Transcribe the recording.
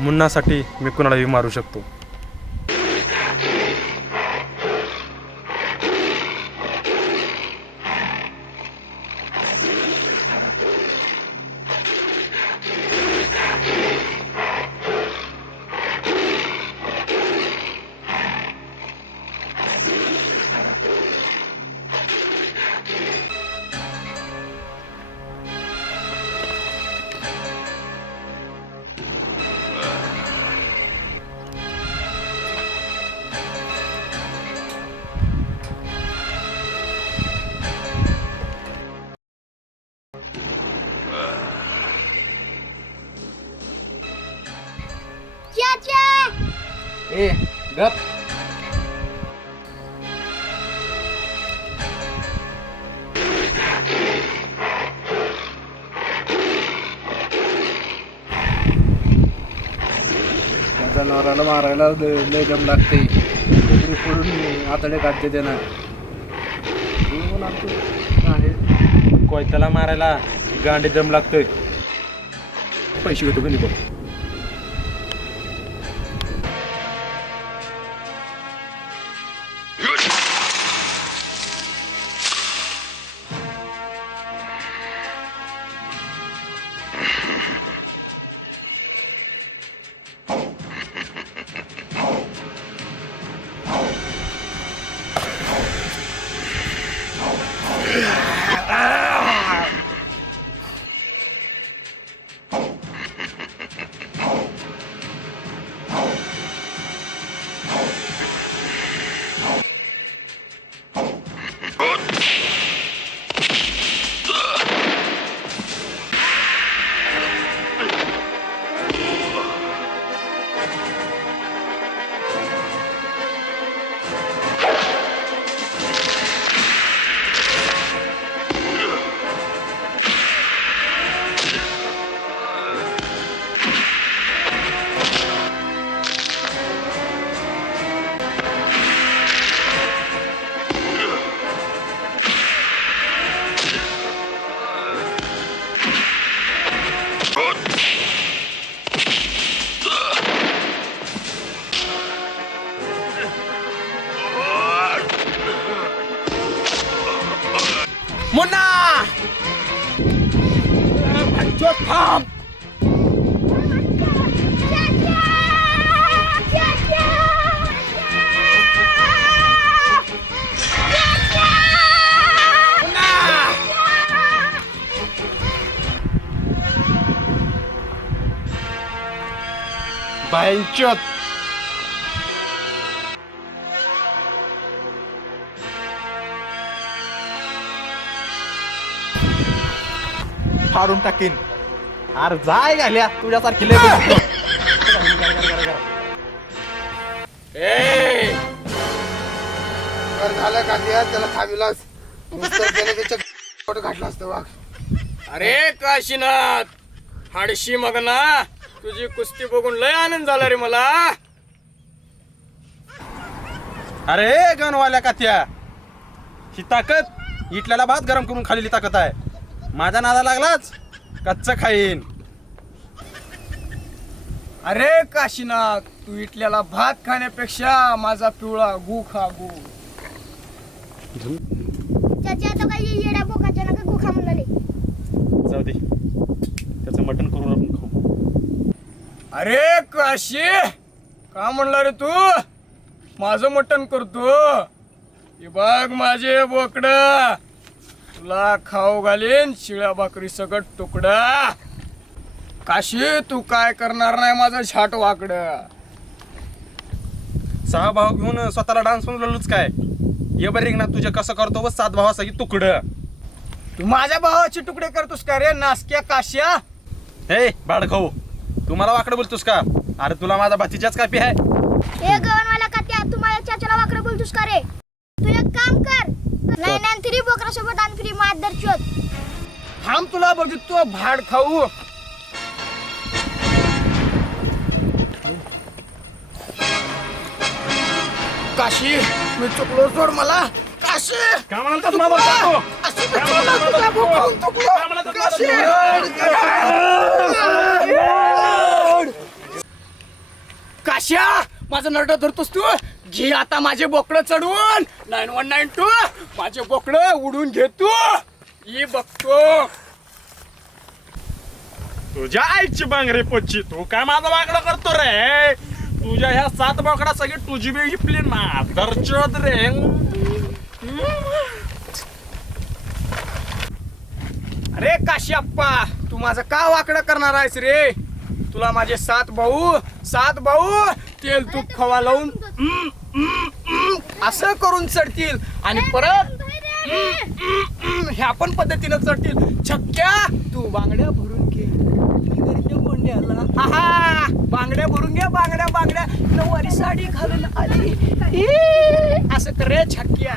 मुन्नासाठी मी कुणालाही मारू शकतो. ए गप. जनावराला मारायला लय दम लागते. कोपरी फोडून आतडे काढते त्यानं. कोयत्याला मारायला गांडी दम लागतोय. पैसे घेतो की बघ. मुन्ना थांब. बाईंचोत फाडून टाकीन. अरे जाय घाल्या तुझ्यासारखी लय. झालं का त्याला थांबलास घातला असतं वाघ. अरे काशीनाथ हाडशी मग ना तुझी कुस्ती बघून लय आनंद झाला रे मला. अरे गनवाल्या कात्या, ही ताकद इटल्याला भात गरम करून खाल्लेली ताकद आहे. माझा नादा लागलाच कच्च खाईन. अरे काशीनाथ तू इटल्याला भात खाण्यापेक्षा माझा पिवळा गु खा गु. चाचा तो काही येडा बोकाच्या नका गुखा म्हणाले. जाऊ दे, त्याचं मटण करून आपण खाऊ. अरे काशी का म्हणला रे तू माझं मटण करतो. हे बघ माझे बोकड तुला खाऊ घालीन शिळ्या भाकरी सगट तुकडा. काशी तू काय करणार नाही माझं छाट वाकड. 6 भाव घेऊन स्वतःला डान्स म्हणून काय. ये बरे ना तुझे कसं करतो व 7 भावासाठी तुकडं. तू माझ्या भावाचे तुकडे करतोस का रे नासक्या काश्या. हे बाळ खाऊ, तू मला वाकडं बोलतोस का. अरे तुला माझा भातीच्याच कापी आहे. ए गवनवाला कात्या तू माझ्या चाचाला वाकडं बोलतोस का रे. तू एक काम कर नाही नाही तरी बोकरा सोबत आण फ्री मादर चोत. थांब तुला बघिततो भाड खाऊ. काशी मी चुकलो सोड मला. काशी काय म्हणाल मामा काको? काश्या माझं नरड धरतोस तू घे आता माझे बोकडं चढवून 9192 माझे बोकडं उडून घे तू ही बघतो तुझ्या आईची बांगरे पोची तू काय माझा वाकडं करतो रे तुझ्या ह्या 7 बोकडा सगळी तुझी बी हिपली ना दरचोद रे अरे काश्याप्पा तू माझं का वाकडं करणार आहेस रे तुला माझे 7 भाऊ तेल तूप खवा लावून असं करून चढतील आणि परत ह्या पण पद्धतीनं चढतील छक्क्या तू बांगड्या भरून घे आहा बांगड्या भरून घे बांगड्या नऊवारी साडी घालून आली असं कर रे छक्क्या